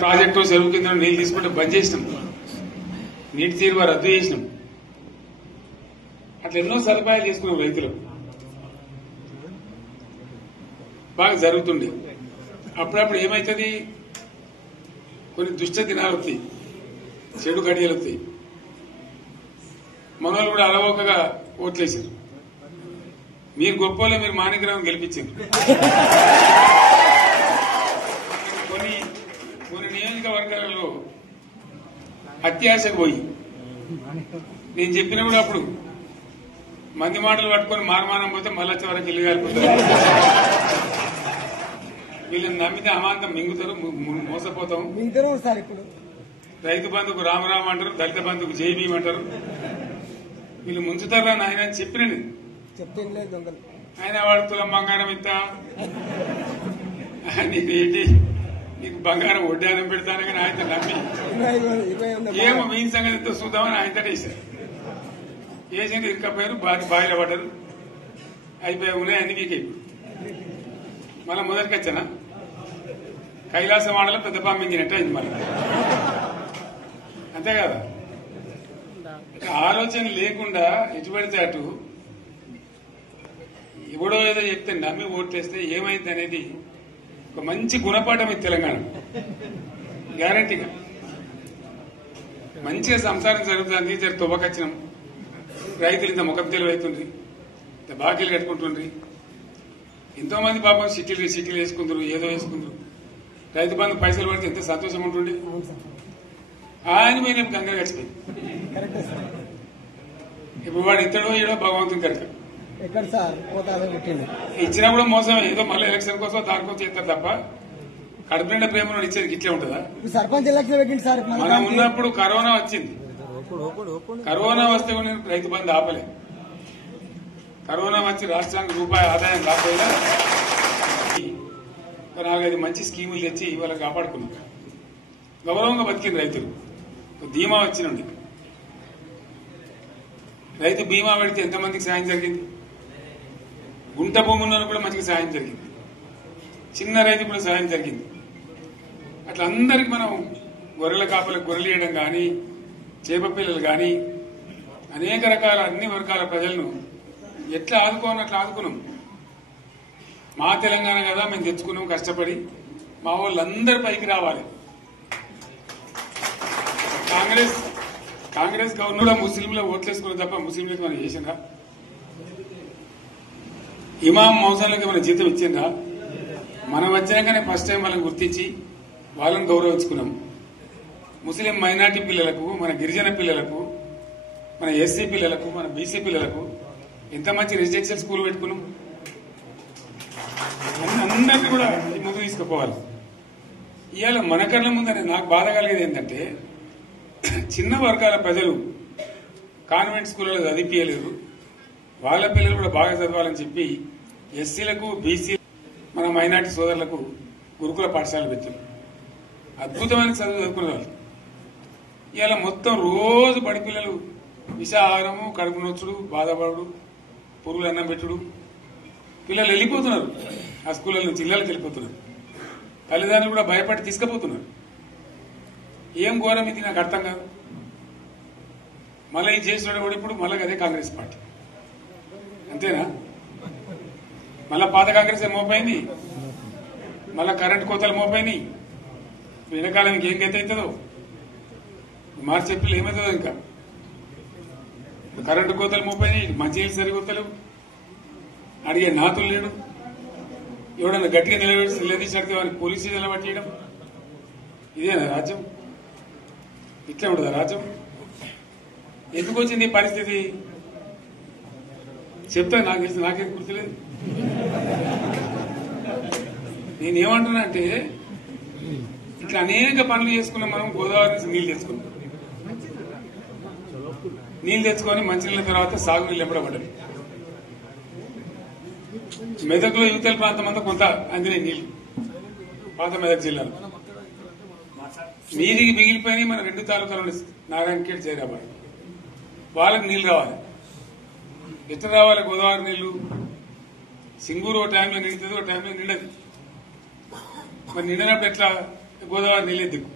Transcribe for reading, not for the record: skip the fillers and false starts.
Project చెరువు కింద నీళ్లు తీసుకుంటే బంద్ చేసినాం, నీటి తీరువ రద్దు చేసినాం. అట్లా ఎన్నో సదుపాయాలు చేసుకున్నాం. రైతులు బాగా జరుగుతుండే. అప్పుడప్పుడు ఏమవుతుంది, కొన్ని దుష్ట దినాలు వస్తాయి, చెడు గడియలు వస్తాయి. మనోళ్ళు కూడా అలవోకగా ఓట్లేశారు. మీరు గొప్పలో మీరు మాణిక్యరావుని గెలిపించారు. కొన్ని నియోజకవర్గాలలో అత్యాశకు పోయి నేను చెప్పిన కూడా అప్పుడు మంది మాటలు పట్టుకొని మారమానం పోతే మళ్ళీ వరకు ఇల్లు కాలిపోతారు. వీళ్ళని నమ్మితే అమాంతం మింగుతారు, మోసపోతాం. రైతు బంధుకు రామరామ అంటారు, దళిత బంధుకు జై భీమ్ అంటారు. వీళ్ళు ముంచుతారా నాయన చెప్పిన ఆయన వాడు తులం బంగారం ఇస్తా, నీకు బంగారం వడ్డానం పెడతాను కానీ ఆయన నమ్మి ఏమో మీ సంగతి ఎంతో చూద్దామని ఆయన వేశారు. వేసింది ఇరుకపోయారు, బావిలో పడ్డారు, అయిపోయి ఉన్నాయి అన్ని వీక్ అయిపోయి. మళ్ళీ మొదటికి వచ్చానా కైలాసం ఆడలో పెద్ద పంపించినట్టు అయింది. మళ్ళీ అంతే కదా, ఆలోచన లేకుండా ఎటు పడితే అటు ఎవడో ఏదో చెప్తే నమ్మి ఓట్లేస్తే ఏమైంది అనేది ఒక మంచి గుణపాఠం ఇది తెలంగాణ. గ్యారంటీగా మంచిగా సంసారం జరుగుతుంది. జర తువ్వకచ్చినాం, రైతులు ఇంత ముఖం తెలివైతుండ్రి, ఇంత బాకీలు కట్టుకుంటుండ్రి. ఎంతో మంది పాపం సిటీలు వేసుకుంటారు, ఏదో వేసుకుంటారు. రైతు బంధు పైసలు పడితే ఎంత సంతోషం ఉంటుండే. ఆయన మీద గంగలు గడిచిపోయింది. ఇప్పుడు వాడు ఇతడో ఏడో భగవంతుని కనుక ఇచ్చినా కూడా మోసమే. ఏదో మళ్ళీ ఎలక్షన్ కోసం దానికోసం చేస్తారు తప్ప కడుపు నిండా ప్రేమను ఇచ్చేది ఇట్లే ఉంటుందా? సర్పంచ్ ఎలక్షన్ పెట్టింది సార్. మనం ఉన్నప్పుడు కరోనా వచ్చింది. కరోనా వస్తే కూడా రైతు బంధు ఆపలే. కరోనా వచ్చి రాష్ట్రానికి రూపాయి ఆదాయం రాకపోయినా 4-5 మంచి స్కీములు తెచ్చి ఇవాళ కాపాడుకున్నాం. గౌరవంగా బతికింది రైతులు. బీమా వచ్చినండి. రైతు బీమా పెడితే ఎంతమందికి సాయం జరిగింది? గుంట భూమి ఉన్న కూడా మంచిగా సాయం జరిగింది. చిన్న రైతు కూడా సాయం జరిగింది. అట్లా అందరికి మనం గొర్రెల కాపలకు గొర్రెలు వేయడం కానీ, చేప పిల్లలు కానీ, అనేక రకాల అన్ని వర్గాల ప్రజలను ఎట్లా ఆదుకోవాలని అట్లా ఆదుకున్నాం. మా తెలంగాణ కదా మేము తెచ్చుకున్నాం కష్టపడి. మా వాళ్ళందరి పైకి రావాలి. కాంగ్రెస్ గవర్నర్ కూడా ముస్లింలు ఓట్లేసుకున్న తప్ప ముస్లింలకు మనం చేసిందా? ఇమాం మౌసాలకి మన జీతం ఇచ్చిందా? మనం వచ్చినాకనే ఫస్ట్ టైం వాళ్ళని గుర్తించి వాళ్ళని గౌరవించుకున్నాం. ముస్లిం మైనార్టీ పిల్లలకు, మన గిరిజన పిల్లలకు, మన ఎస్సీ పిల్లలకు, మన బీసీ పిల్లలకు ఎంత మంచి రెసిడెన్షియల్ స్కూల్ పెట్టుకున్నాం. అందరినీ కూడా ముందు తీసుకుపోవాలి. ఇవాళ మన కళ్ళ ముందని నాకు బాధ కలిగేది ఏంటంటే, చిన్న వర్గాల ప్రజలు కాన్వెంట్ స్కూళ్ళలో చదివించలేరు, వాళ్ళ పిల్లలు కూడా బాగా చదవాలని చెప్పి ఎస్సీలకు, బీసీ, మన మైనార్టీ సోదరులకు గురుకుల పాఠశాలలు పెట్టారు. అద్భుతమైన చదువుకునే వాళ్ళు. ఇవాళ మొత్తం రోజు బడి పిల్లలు విషాహారము, కడుపు నొచ్చుడు, బాధపడు, పురుగులు అన్నం పెట్టుడు. పిల్లలు వెళ్ళిపోతున్నారు ఆ స్కూళ్ళ నుంచి, ఇళ్ళకి వెళ్ళిపోతున్నారు. తల్లిదండ్రులు కూడా భయపడి తీసుకుపోతున్నారు. ఏం ఘోరం ఇది నాకు అర్థం కాదు. మళ్ళీ ఇది చేసిన కూడా ఇప్పుడు మళ్ళీ అదే కాంగ్రెస్ పార్టీ అంతేనా? మళ్ళా పాత కాంగ్రెస్ మోపోయింది, మళ్ళా కరెంటు కోతలు మోపోయినాయి. వెనకాలం ఇంకేం గతి అవుతుందో మార్చి చెప్పి ఏమవుతుందో. ఇంకా కరెంటు కోతలు మోపోయినాయి, మంచినీళ్ళు సరికొత్తలు, అడిగే నాతులు లేడు. ఎవడన్నా గట్టిగా నిలదీసినడితే వారికి పోలీసు నిలబట్టేయడం. ఇదేనా రాజ్యం? ఇట్లా ఉండదా రాజ్యం? ఎందుకు వచ్చింది ఈ పరిస్థితి చెప్తా. నాకు తెలిసి నాకేం గుర్తులేదు. నేనేమంటున్నా అంటే, ఇట్లా అనేక పనులు చేసుకున్నాం మనం. గోదావరి నుంచి నీళ్లు తెచ్చుకున్నాం. నీళ్లు తెచ్చుకొని మంచినీళ్ళ తర్వాత సాగునీళ్ళు ఎంపడబడ్డాయి. మెదక్లో యువతల ప్రాంతం అంతా కొంత అందినాయి నీళ్లు, పాత మెదక్ జిల్లాలో. నీటికి మిగిలిపోయినాయి మన 2 తాలూకాలు, నారాయణఖేడ్, జైరాబాద్. వాళ్ళకి నీళ్లు కావాలి. ఎట్లా రావాలి గోదావరి నీళ్లు? సింగూరు ఒక టైంలో నిండుతుంది, ఒక టైంలో నిండదు. మరి నిండినప్పుడు ఎట్లా? గోదావరి నీళ్ళే దిక్కు